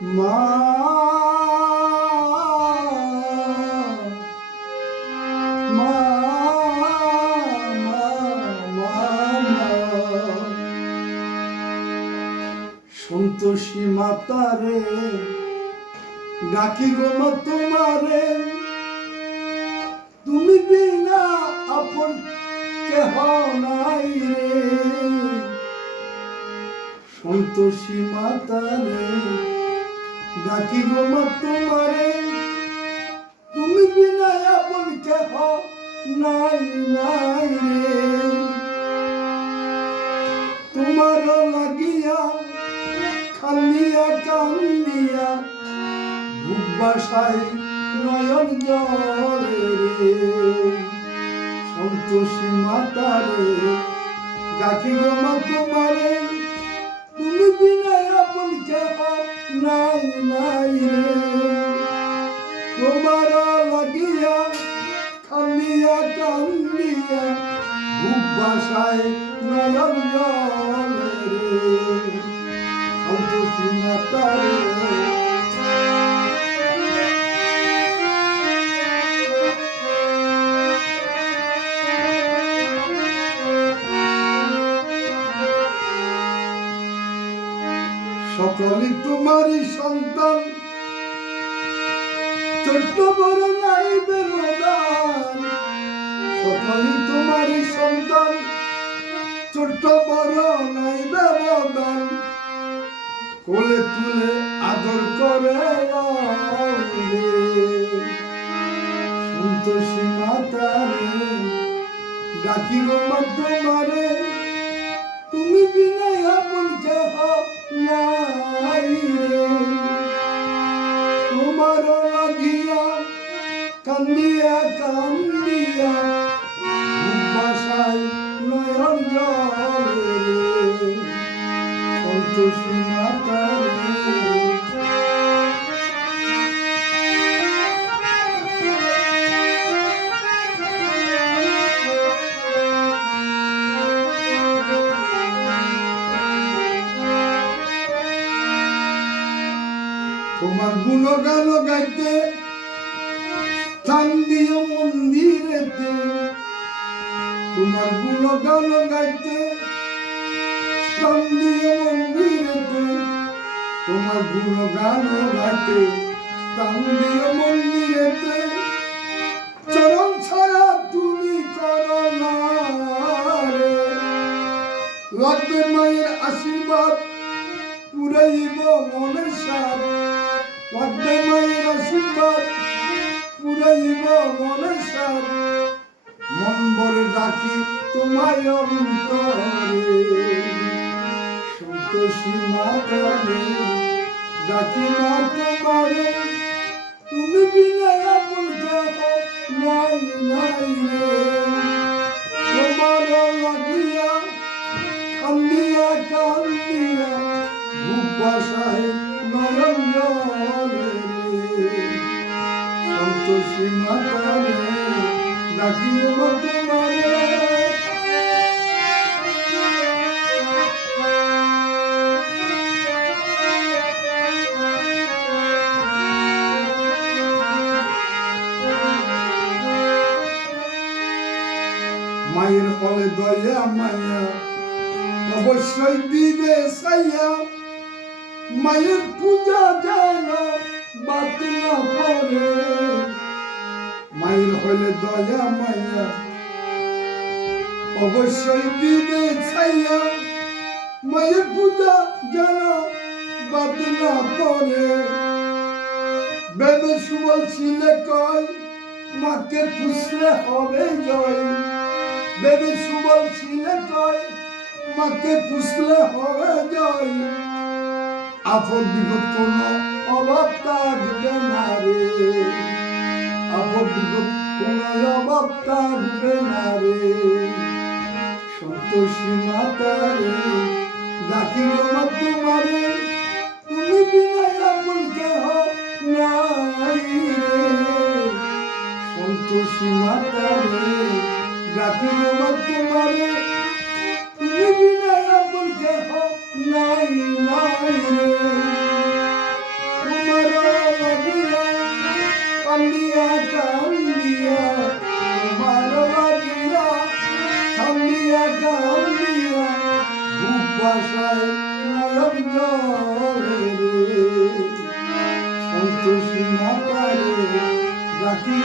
মা মা মা মা সন্তোষী মাতারে ডাকি গো মা তোমারে, তুমি বিনা আপন কেহ নাই রে। সন্তোষী মাতারে ডাকি গো মা তোমারে, তুমি বিনা আপন কেহ নাই নাই রে। তোমার লাগিয়া খালিয়া কান্দিয়া বুক বাসায় নয়ন জলে রে। সন্তোষী মাতারে ডাকি গো মা তোমারে, তুমি বিনা আপন কেহ নাই নাই রে। তোমার লাগিয়া খালিয়া কান্দিয়া বুক বাসায় নয়ন জলে রে। সন্তোষী মাতারে সকলে তোমারই সন্তান, ছোট্ট বড় নাই ব্যবধান। সকলে তোমারই সন্তান, ছোট্ট বড় নাই ব্যবধান। কোলে তুলে আদর করে রে। সন্তোষী মাতারে ডাকি গো মা তোমারে, তুমি বিনা আপন কেহ নাই রে। তোমার লাগিয়া কান্দিয়া কান্দিয়া বুক বাসায় নয়ন জলে রে। সন্তোষী মাতারে তোমার গুণগান গাইতে স্থান দিও মন্দিরেতে। তোমার গুণগান গাইতে স্থান দিও মন্দিরেতে। তোমার গুণগান গাইতে স্থান দিও মন্দিরেতে। চরণ ছাড়া তুমি করো না রে। লাগবে মায়ের আশীর্বাদ পুরাইব মনের সাথ। লাগবে মায়ের আশীর্বাদ পুরাইব মনের সাথ। মন ভরে ডাকি তোমায় অন্তরে। সন্তোষী মাতারে ডাকি মা তোমারে, তুমি বিনা আপন কেহ নাই নাই রে। তোমার লাগিয়া কান্দিয়া কান্দিয়া বুক বাসায় নয়ন জলে রে। সন্তোষী মাতারে ডাকি গো তোমারে। মায়ের ফলে দয়া মায়া অবশ্যই দিবে সাইয়া। মায়ের পূজা যেন বাদ না পড়ে। মায়ের হলে দয়া মায়া অবশ্যই দিবে ছাইয়া। মায়ের পূজা যেন বাদ না পড়ে। বেদে সুবল ছিলে কয় মাকে পুষলে হবে জয়। বেদে সুবল ছিলে কয় মাকে পুষলে হবে জয়। আপদ বিপদ কোনো অভাব থাকবে না রে। আপদ বিপদ কোনো অভাব থাকবে না রে। সন্তোষী মাতারে ডাকি গো মা তোমারে, তুমি বিনা আপন কেহ নাই রে। সন্তোষী মাতারে ডাকি গো মা তোমারে, তুমি বিনা আপন কেহ নাই নাই রে। কান্দিয়া তোমার লাগিয়া কান্দিয়া কান্দিয়া বুক ভাষায় নয়ন জলে রে সন্তোষী মাতারে ডাকি